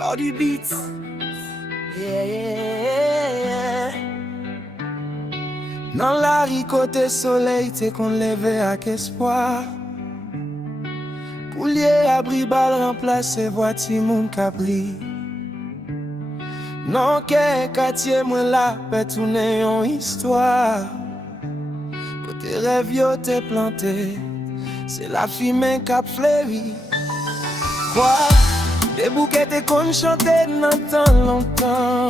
Claudie Beats. Yeah. Dans la ri côté soleil, t'es qu'on lève avec espoir. Poulier abri bal remplacer voiture mon capri. Non qu'un quartier moi là peut tourner en histoire. Pour tes rêves yo t'es planté, c'est la fumée qui a fleuri. Quoi? Des bouquets t'es qu'on chantait dans tant longtemps.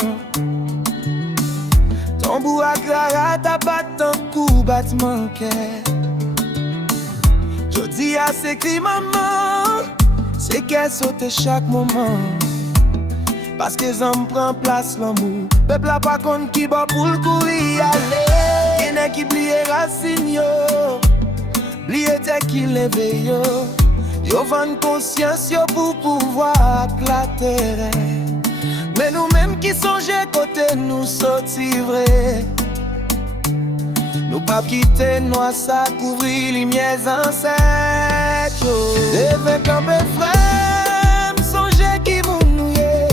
Tambour à clara t'as pas tant coup battement qu'est. Jodi a c'est cri maman, c'est qu'elle saute chaque moment. Parce que j'en prends place l'amour. Peuple a pas compte qui bat pour le courir aller. Y'en a qui plie racine yo, plie t'es qui lève yo. Yo vend conscience yo pour pouvoir éclater. Mais nous-mêmes qui songeons côté nous sortir vrai. Nous pas quitter nous à ça couvrir les miens ancêtres. Devez camper frère, songer qui vous nouer.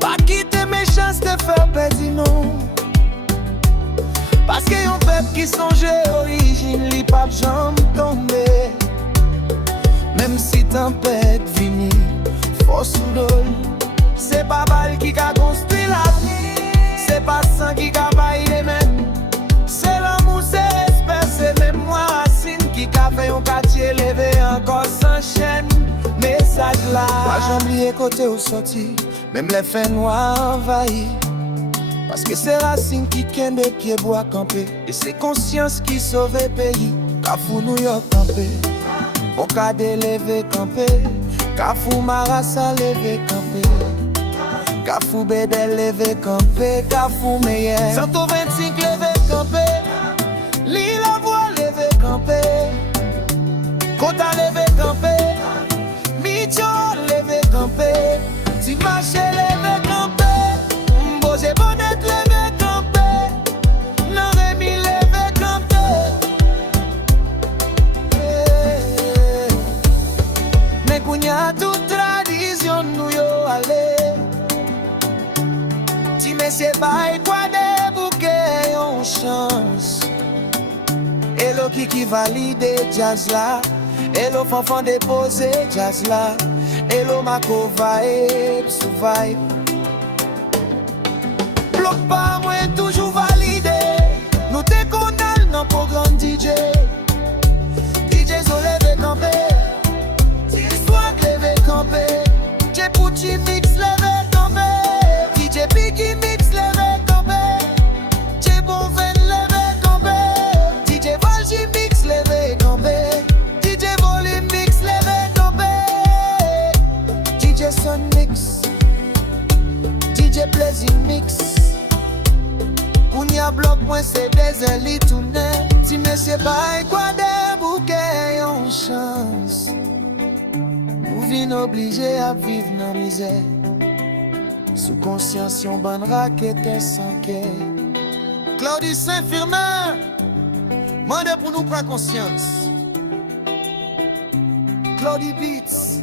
Pas quitter mes chances de faire perdre non. Parce que yon peuple qui songe origine, li pas jamais tomber. Même si tempête vini, force ou dol. C'est pas balle qui a construit la vie. C'est pas sang qui a baillé les mêmes. C'est l'amour, c'est respect, c'est mémoire racine qui a fait un quartier levé encore sans chaîne. Message là, pas j'oublie côté où sorti, même les faits noirs envahis. Parce que c'est racine qui tiennent des pieds bois camper. Et c'est conscience qui sauve le pays. Kafou New York camper, Bokade levé camper, Kafou Marassa levé camper, Kafou Bedel levé camper, Kafou Meyer 125 levé camper, Lila Voie levé camper, Kota levé camper, Micho levé camper, Timache levé camper, Mboje Bonnet levé camper, Naremi levé camper. Mais qu'on y a toute tradition nous yo aller. Si messieurs bail quoi des bouquets on chance. Hello qui valide jazz là. Hello fanfan déposé jazz là. Hello Mako vibe sous vibe. Bloc pas moi toujours validé. Nous te connaissons dans programme DJ. DJ so levé campé. Swag levé campé. DJ Pucci mix levé campé. DJ Biggie mix levé campé. DJ Bonven levé campé. DJ Valji mix levé campé. DJ Volume mix levé campé. DJ Sun mix. DJ Plaisir mix. Kounia bloc moi c'est des élites tournées. Si monsieur bail quoi des bouquets en chance. Nous vîmes obligés à vivre dans la misère. Sous conscience yon ban raquette sans quai. Claudie Saint-Firmin, mande pour nous prendre conscience. Claudie Beats.